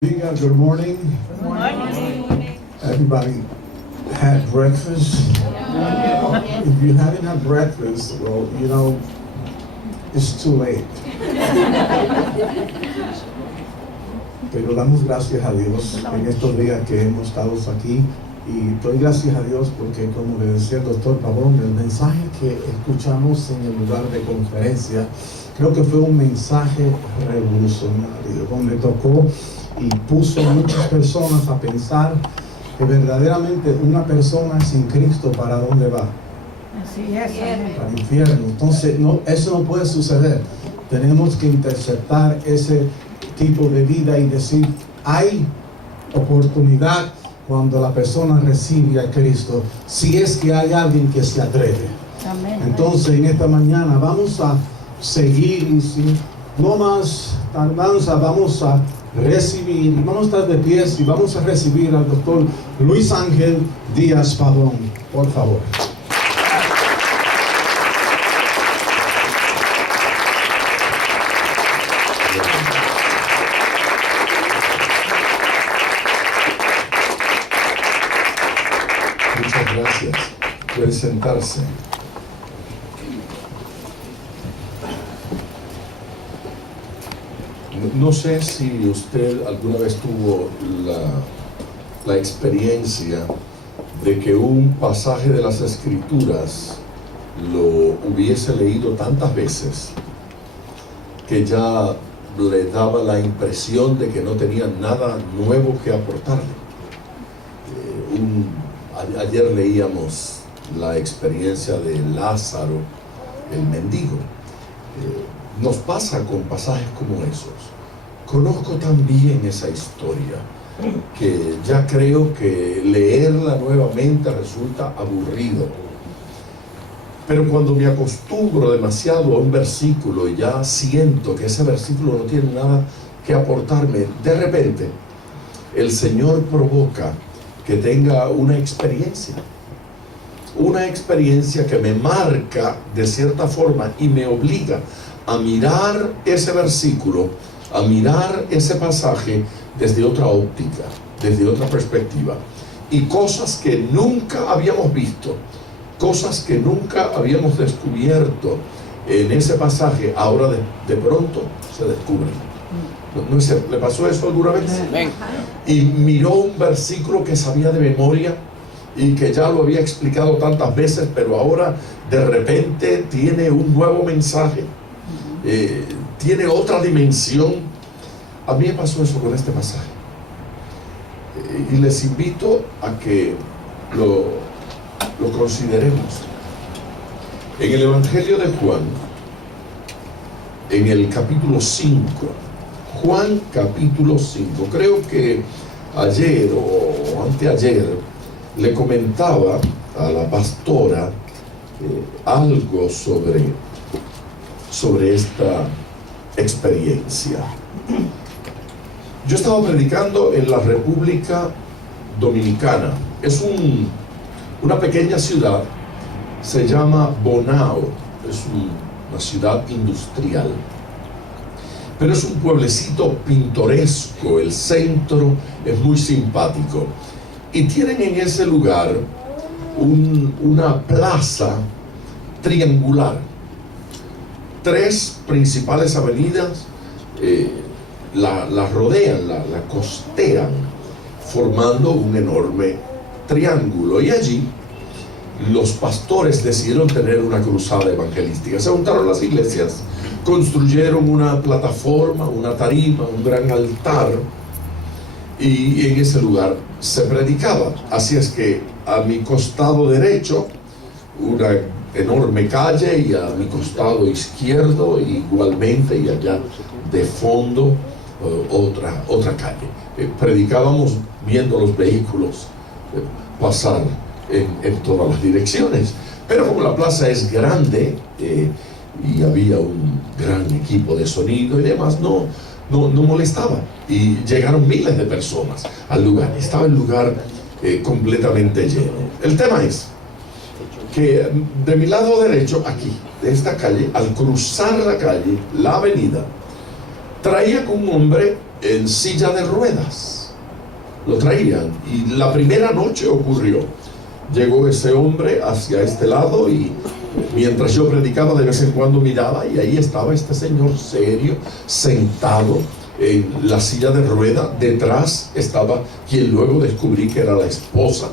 Good morning. Good morning. Everybody had breakfast? If you haven't had breakfast, well, it's too late. Pero damos gracias a Dios en estos días que hemos estado aquí y doy gracias a Dios porque, como le decía el doctor Pavón, el mensaje que escuchamos en el lugar de conferencia creo que fue un mensaje revolucionario donde tocó y puso a muchas personas a pensar que verdaderamente una persona sin Cristo, ¿para dónde va? Así es. Para el infierno. Entonces, eso no puede suceder. Tenemos que interceptar ese tipo de vida y decir, hay oportunidad cuando la persona recibe a Cristo, si es que hay alguien que se atreve. Amén. Entonces, en esta mañana vamos a seguir y sin no más tardanza vamos a recibir, vamos a estar de pie y vamos a recibir al doctor Luis Ángel Díaz Pavón, por favor. Muchas gracias. Puede sentarse. No sé si usted alguna vez tuvo la experiencia de que un pasaje de las Escrituras lo hubiese leído tantas veces que ya le daba la impresión de que no tenía nada nuevo que aportarle. Ayer leíamos la experiencia de Lázaro, el mendigo. Nos pasa con pasajes como esos. Conozco también esa historia, que ya creo que leerla nuevamente resulta aburrido. Pero cuando me acostumbro demasiado a un versículo y ya siento que ese versículo no tiene nada que aportarme, de repente el Señor provoca que tenga una experiencia que me marca de cierta forma y me obliga a mirar ese versículo, a mirar ese pasaje desde otra óptica, desde otra perspectiva. Y cosas que nunca habíamos visto, cosas que nunca habíamos descubierto en ese pasaje, ahora de pronto se descubren. ¿No sé, le pasó eso alguna vez? Y miró un versículo que sabía de memoria y que ya lo había explicado tantas veces, pero ahora de repente tiene un nuevo mensaje. Tiene otra dimensión. A mí me pasó eso con este pasaje, y les invito a que lo consideremos. En el Evangelio de Juan, en el capítulo 5, Juan capítulo 5, creo que ayer o anteayer le comentaba a la pastora algo sobre esta experiencia. Yo estaba predicando en la República Dominicana. Es una pequeña ciudad, se llama Bonao, es una ciudad industrial, pero es un pueblecito pintoresco, el centro es muy simpático y tienen en ese lugar una plaza triangular. 3 principales avenidas la rodean, la costean, formando un enorme triángulo. Y allí los pastores decidieron tener una cruzada evangelística. Se juntaron las iglesias, construyeron una plataforma, una tarima, un gran altar, y en ese lugar se predicaba. Así es que a mi costado derecho una enorme calle, y a mi costado izquierdo igualmente, y allá de fondo otra calle. Predicábamos viendo los vehículos pasar en todas las direcciones, pero como la plaza es grande y había un gran equipo de sonido y demás, no molestaba, y llegaron miles de personas al lugar. Estaba el lugar completamente lleno. El tema es que de mi lado derecho, aquí, de esta calle, al cruzar la calle, la avenida, traía con un hombre en silla de ruedas. Lo traían. Y la primera noche ocurrió. Llegó ese hombre hacia este lado y mientras yo predicaba de vez en cuando miraba y ahí estaba este señor serio, sentado en la silla de rueda. Detrás estaba quien luego descubrí que era la esposa,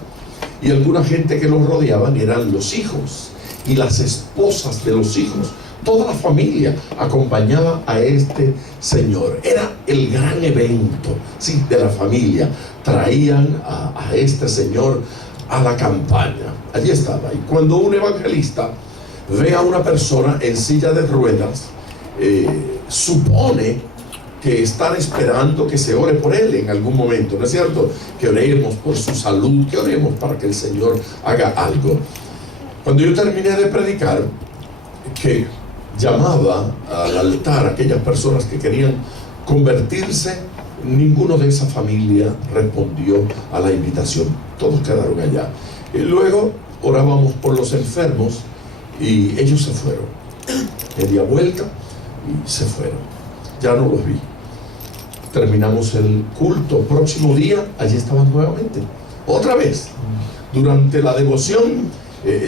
y alguna gente que los rodeaban eran los hijos y las esposas de los hijos. Toda la familia acompañaba a este señor. Era el gran evento, sí, de la familia. Traían a este señor a la campaña. Allí estaba. Y cuando un evangelista ve a una persona en silla de ruedas, supone que están esperando que se ore por él en algún momento, ¿no es cierto? Que oremos por su salud, que oremos para que el Señor haga algo. Cuando yo terminé de predicar, que llamaba al altar a aquellas personas que querían convertirse, ninguno de esa familia respondió a la invitación. Todos quedaron allá. Y luego orábamos por los enfermos y ellos se fueron. Media vuelta y se fueron. Ya no los vi. Terminamos el culto. Próximo día, allí estaban nuevamente. Otra vez. Durante la devoción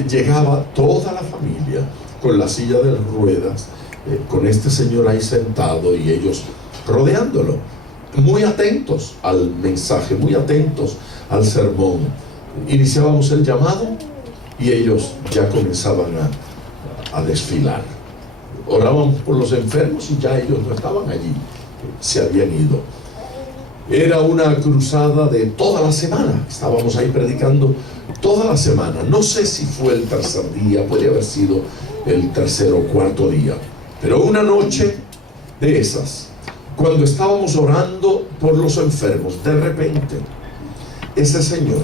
llegaba toda la familia con la silla de ruedas, con este señor ahí sentado y ellos rodeándolo, muy atentos al mensaje, muy atentos al sermón. Iniciábamos el llamado y ellos ya comenzaban a desfilar. Orábamos por los enfermos y ya ellos no estaban allí, se habían ido. Era una cruzada de toda la semana. Estábamos ahí predicando toda la semana. No sé si fue el tercer día, puede haber sido el tercer o cuarto día, pero una noche de esas, cuando estábamos orando por los enfermos, de repente ese señor,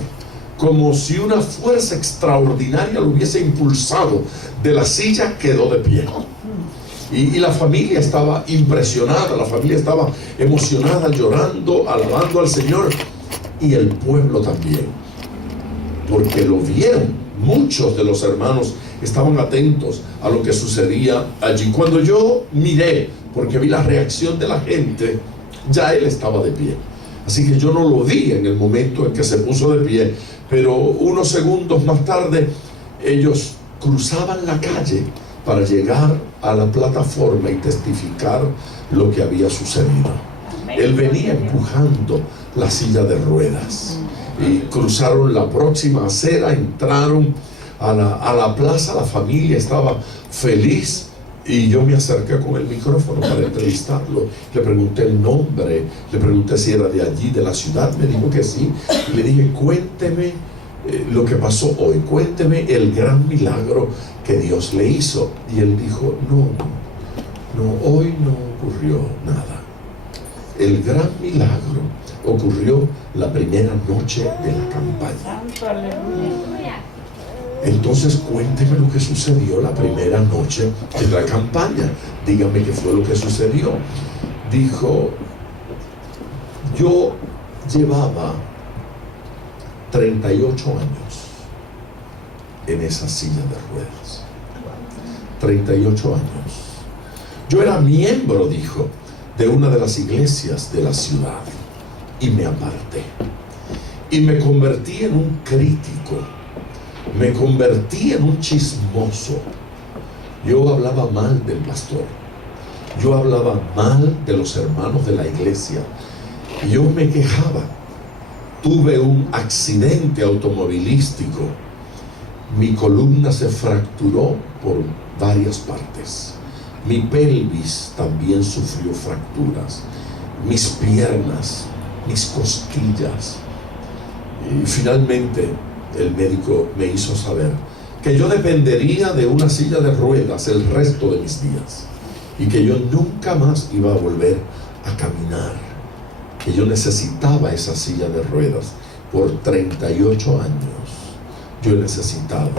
como si una fuerza extraordinaria lo hubiese impulsado de la silla, quedó de pie. Y la familia estaba impresionada, la familia estaba emocionada, llorando, alabando al Señor, y el pueblo también, porque lo vieron. Muchos de los hermanos estaban atentos a lo que sucedía allí. Cuando yo miré, porque vi la reacción de la gente, ya él estaba de pie. Así que yo no lo vi en el momento en que se puso de pie, pero unos segundos más tarde ellos cruzaban la calle para llegar a la plataforma y testificar lo que había sucedido. Él venía empujando la silla de ruedas y cruzaron la próxima acera, entraron a la plaza. La familia estaba feliz y yo me acerqué con el micrófono para entrevistarlo. Le pregunté el nombre, le pregunté si era de allí, de la ciudad. Me dijo que sí, y le dije: cuénteme lo que pasó hoy, cuénteme el gran milagro que Dios le hizo. Y él dijo: no, hoy no ocurrió nada. El gran milagro ocurrió la primera noche de la campaña. Entonces cuénteme lo que sucedió la primera noche de la campaña. Dígame qué fue lo que sucedió. Dijo: yo llevaba 38 años en esa silla de ruedas. 38 años. Yo era miembro, dijo, de una de las iglesias de la ciudad, y me aparté y me convertí en un crítico, me convertí en un chismoso. Yo hablaba mal del pastor, yo hablaba mal de los hermanos de la iglesia, yo me quejaba. Tuve un accidente automovilístico, mi columna se fracturó por varias partes, mi pelvis también sufrió fracturas, mis piernas, mis costillas. Y finalmente el médico me hizo saber que yo dependería de una silla de ruedas el resto de mis días y que yo nunca más iba a volver a caminar, que yo necesitaba esa silla de ruedas. Por 38 años yo he necesitado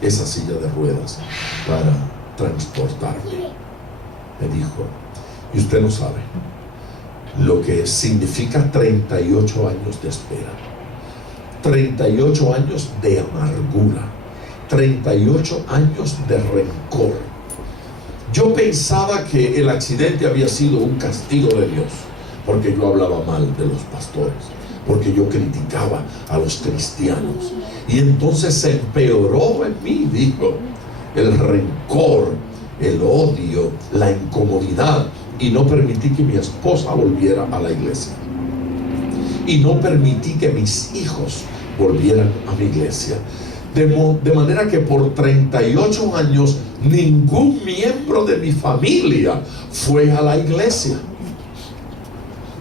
esa silla de ruedas para transportarme. Me dijo: y usted no sabe lo que significa 38 años de espera, 38 años de amargura, 38 años de rencor. Yo pensaba que el accidente había sido un castigo de Dios, porque yo hablaba mal de los pastores, porque yo criticaba a los cristianos. Y entonces se empeoró en mí, dijo, el rencor, el odio, la incomodidad, y no permití que mi esposa volviera a la iglesia. Y no permití que mis hijos volvieran a mi iglesia. De manera que por 38 años ningún miembro de mi familia fue a la iglesia,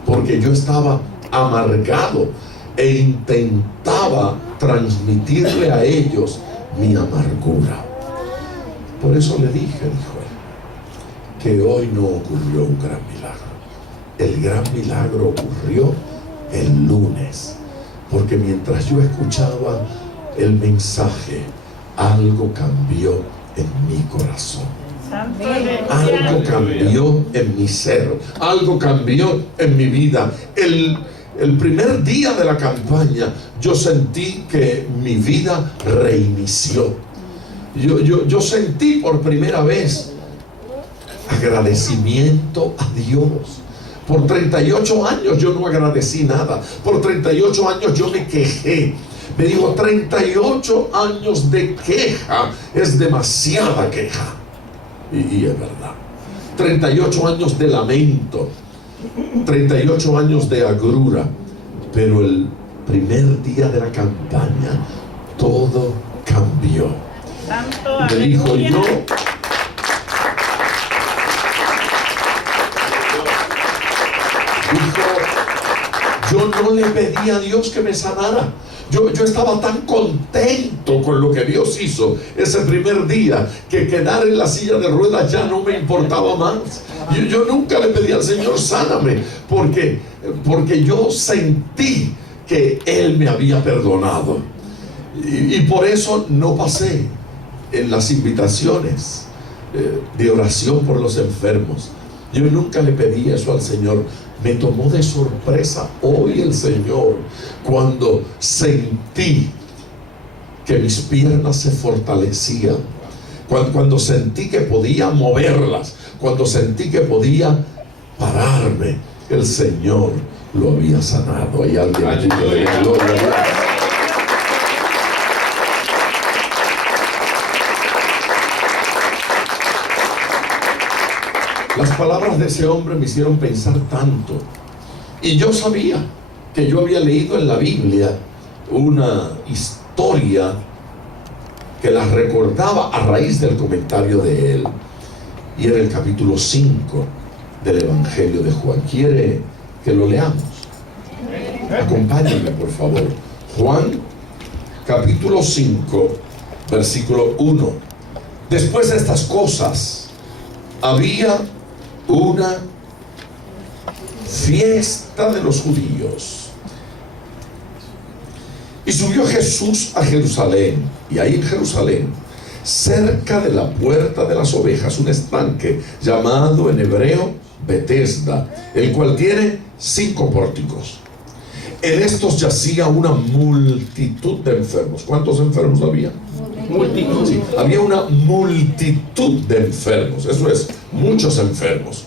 porque yo estaba amargado e intentaba transmitirle a ellos mi amargura. Por eso le dije, dijo él, que hoy no ocurrió un gran milagro. El gran milagro ocurrió el lunes, porque mientras yo escuchaba el mensaje, algo cambió en mi corazón. Algo cambió en mi ser, algo cambió en mi vida. El primer día de la campaña yo sentí que mi vida reinició. Yo sentí por primera vez agradecimiento a Dios. Por 38 años yo no agradecí nada. Por 38 años yo me quejé. Me dijo, 38 años de queja es demasiada queja. Y es verdad. 38 años de lamento, 38 años de agrura. Pero el primer día de la campaña todo cambió. Me dijo, yo no le pedí a Dios que me sanara. Yo estaba tan contento con lo que Dios hizo ese primer día, que quedar en la silla de ruedas ya no me importaba más. Yo nunca le pedí al Señor, sáname, porque yo sentí que Él me había perdonado. Y por eso no pasé en las invitaciones de oración por los enfermos. Yo nunca le pedí eso al Señor. Me tomó de sorpresa hoy el Señor cuando sentí que mis piernas se fortalecían, cuando sentí que podía moverlas, cuando sentí que podía pararme. El Señor lo había sanado. Hay alguien aquí que le dé gloria a Dios. Las palabras de ese hombre me hicieron pensar tanto. Y yo sabía que yo había leído en la Biblia una historia que la recordaba a raíz del comentario de él. Y era el capítulo 5 del Evangelio de Juan. ¿Quiere que lo leamos? Acompáñenme, por favor. Juan, capítulo 5, versículo 1. Después de estas cosas, había una fiesta de los judíos, y subió Jesús a Jerusalén, y ahí en Jerusalén, cerca de la puerta de las ovejas, un estanque llamado en hebreo Betesda, el cual tiene 5 pórticos. En estos yacía una multitud de enfermos. ¿Cuántos enfermos había? Multitud. Sí, había una multitud de enfermos, eso es, muchos enfermos,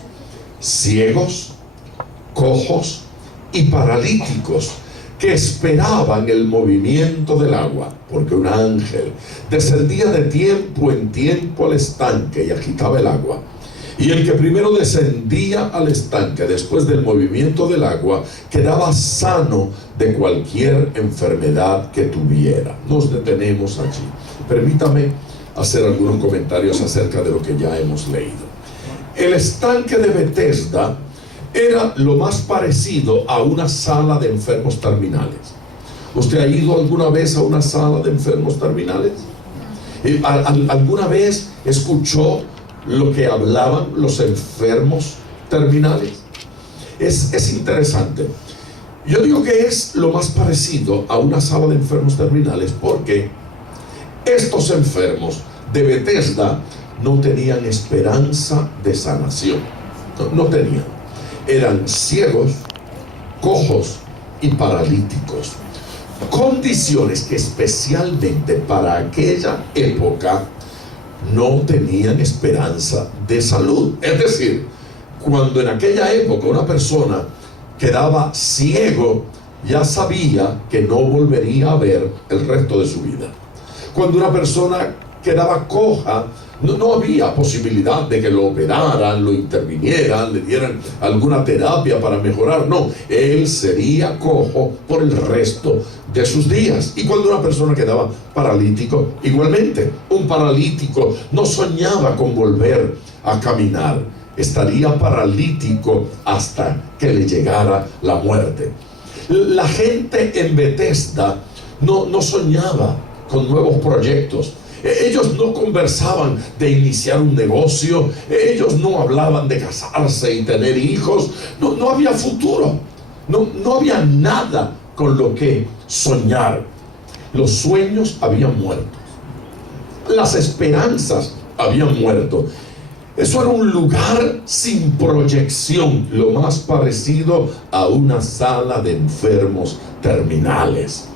ciegos, cojos y paralíticos, que esperaban el movimiento del agua, porque un ángel descendía de tiempo en tiempo al estanque y agitaba el agua. Y el que primero descendía al estanque después del movimiento del agua quedaba sano de cualquier enfermedad que tuviera. Nos detenemos allí. Permítame hacer algunos comentarios acerca de lo que ya hemos leído. El estanque de Betesda era lo más parecido a una sala de enfermos terminales. ¿Usted ha ido alguna vez a una sala de enfermos terminales? ¿Alguna vez escuchó lo que hablaban los enfermos terminales? Es interesante. Yo digo que es lo más parecido a una sala de enfermos terminales porque estos enfermos de Betesda no tenían esperanza de sanación. No tenían. Eran ciegos, cojos y paralíticos. Condiciones que especialmente para aquella época no tenían esperanza de salud. Es decir, cuando en aquella época una persona quedaba ciego, ya sabía que no volvería a ver el resto de su vida. Cuando una persona quedaba coja, no había posibilidad de que lo operaran, lo intervinieran, le dieran alguna terapia para mejorar. No, él sería cojo por el resto de sus días. Y cuando una persona quedaba paralítico, igualmente, un paralítico no soñaba con volver a caminar. Estaría paralítico hasta que le llegara la muerte. La gente en Bethesda no soñaba con nuevos proyectos. Ellos no conversaban de iniciar un negocio. Ellos no hablaban de casarse y tener hijos. No había futuro. No había nada con lo que soñar. Los sueños habían muerto. Las esperanzas habían muerto. Eso era un lugar sin proyección, lo más parecido a una sala de enfermos terminales.